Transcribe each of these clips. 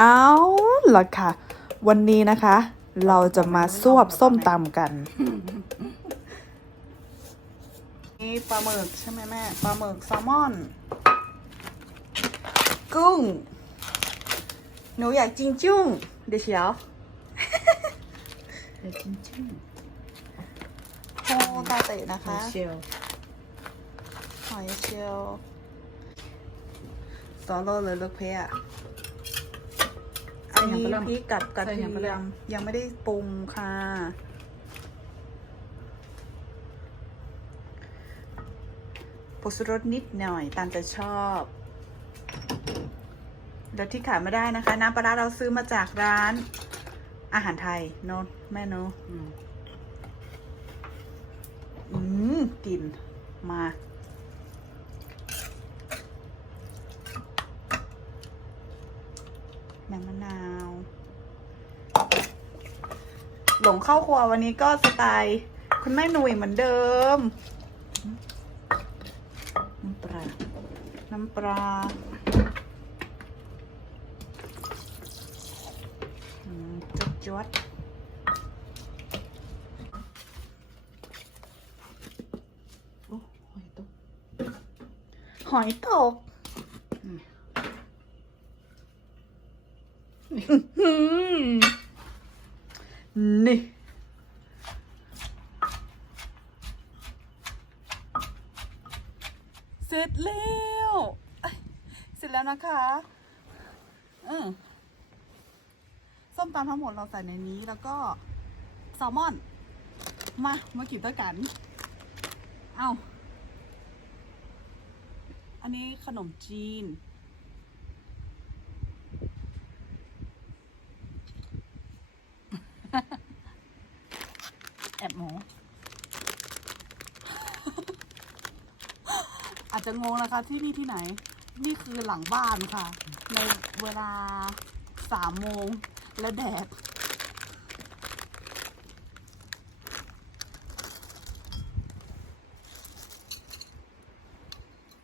เอาล่ะค่ะ วันนี้นะคะ เราจะมาซวบส้มตำกัน นี่ปลาหมึกใช่ไหมแม่ปลาหมึกแซลมอน กุ้ง หนูอยากจิงจุ้งเดี๋ยวเชียวเดี๋ยวจิ้มจิ้มโฮตาเตะนะคะเชลหอยเชลล์ซอโล่เลยลูกเพะ อันนี้พริกกับกระเทียมยังไม่ได้ปรุงค่ะผงชูรสนิดหน่อยตามใจชอบแล้วที่ขายไม่ได้นะคะ น้ำปลาร้าเราซื้อมาจากร้าน อาหารไทยโนนแม่โนตอืมอืมกลิ่นมา น้ำมะนาว หลงเข้าครัววันนี้ก็สไตล์คุณแม่หนุ่ยเหมือนเดิม น้ำปลา น้ำปลาจดจวดหอยตก หอยตก นี่ เสร็จแล้ว เสร็จแล้วนะคะเออส้มตำทั้งหมดเราใส่ในนี้แล้วก็แซลมอน มามากินด้วยกัน เอา อันนี้ขนมจีน แอบหมู อาจจะ งงนะคะ ที่นี่ที่ไหน นี่คือหลังบ้านค่ะ ในเวลาสามโมงและแดด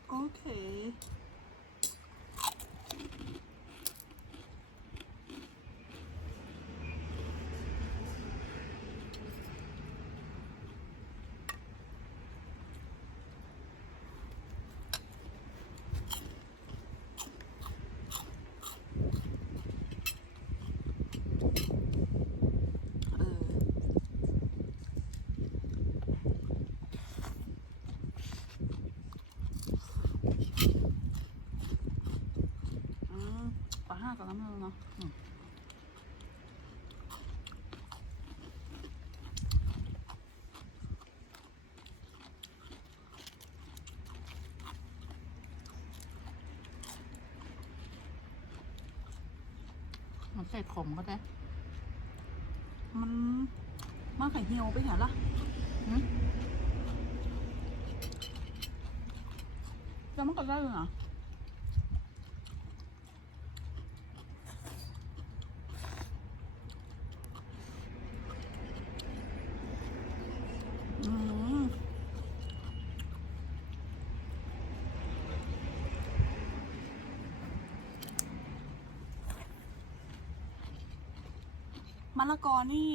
โอเค เออ อื มปลาห้ากับน้ำมันเนาะมันใส่ขมก็ได้ มันมันไข่เหี่ยวไปไหนล่ะอืมแล้วมันก็ได้เลยเหรออืม มะละกอนี่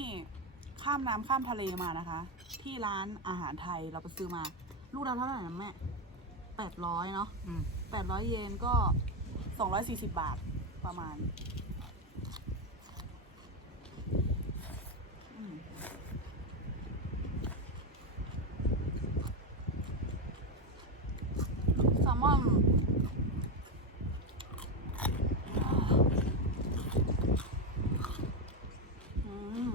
ข้ามน้ำข้ามทะเลมานะคะ ที่ร้านอาหารไทยเราไปซื้อมา ลูกละเท่าไหร่นะแม่แปดร้อยเนาะอืมแปดร้อยเยนก็สองร้อยสี่สิบบาทประมาณอืมแซลมอนอืม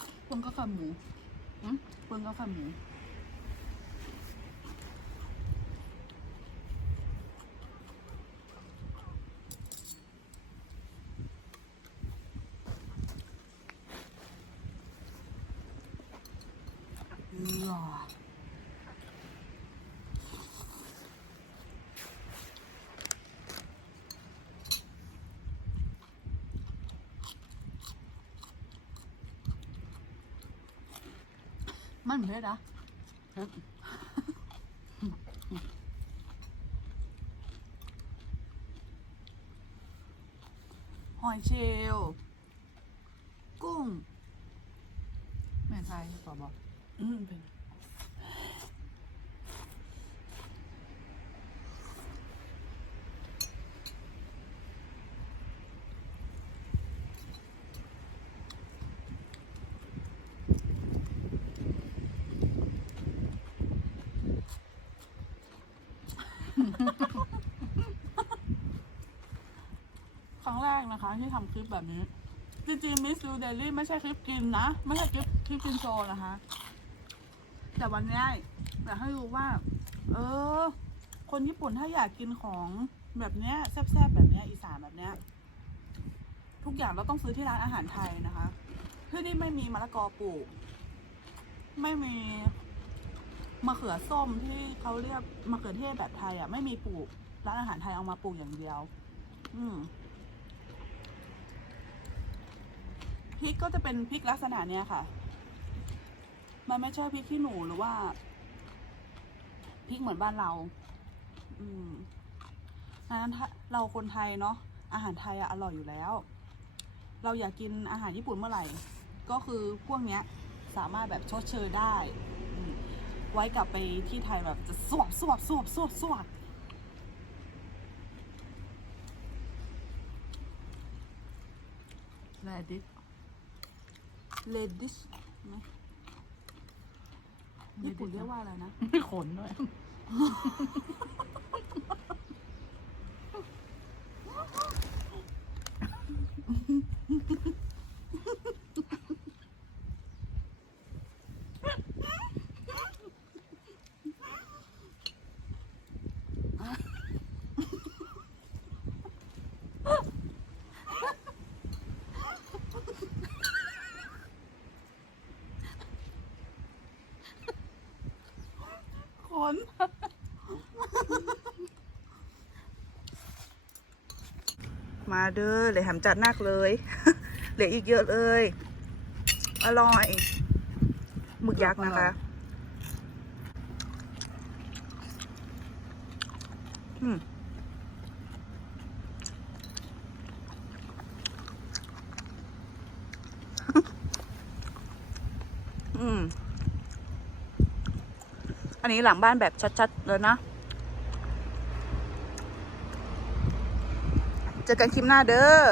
เปิ้ งก็ไข่หมูอืมปึ้งก็ไข่หมู หล่อ มันเหมือนเพชรหอยเชลลกุ้ง แม่ไทยต่อบอก อืมเป็น ครั้งแรกนะคะ ที่ทำคลิปแบบนี้ จริงๆมิส s ูเดลี่ไม่ใช่คลิปกินนะ ไม่ใช่คลิปคลิปกินโชว์นะคะ แต่วันนี้อยากให้รู้ว่า เออ คนญี่ปุ่นถ้าอยากกินของแบบเนี้ยแซ่บๆแบบเนี้ยอีสานแบบเนี้ยทุกอย่างเราต้องซื้อที่ร้านอาหารไทยนะคะที่นี่ไม่มีมะละกอปลูก ไม่มี มะเขือส้มที่เขาเรียกมะเขือเทศแบบไทยอะไม่มีปลูกร้านอาหารไทยเอามาปลูกอย่างเดียว อืมพริกก็จะเป็นพริกลักษณะเนี้ยค่ะ มันไม่ใช่พริกขี้หนูหรือว่าพริกเหมือนบ้านเรา อืมดังนั้นเราคนไทยเนาะอาหารไทยอะอร่อยอยู่แล้ว เราอยากกินอาหารญี่ปุ่นเมื่อไหร่ ก็คือพวกเนี้ยสามารถแบบชดเชยได้ ไว้กลับไปที่ไทยแบบจะสวบสวบสวบสวบสวบแลดิสเลดิสไหมญี่ปุ่นเรียกว่าอะไรนะไม่ขนด้วย ขนมาเด้อเลยแหมจัดนักเลยเหลืออีกเยอะเลย อร่อยหมึกยักษ์นะคะอืม อืม อันนี้หลังบ้านแบบชัดๆเลยนะ เจอกันคลิปหน้าเด้อ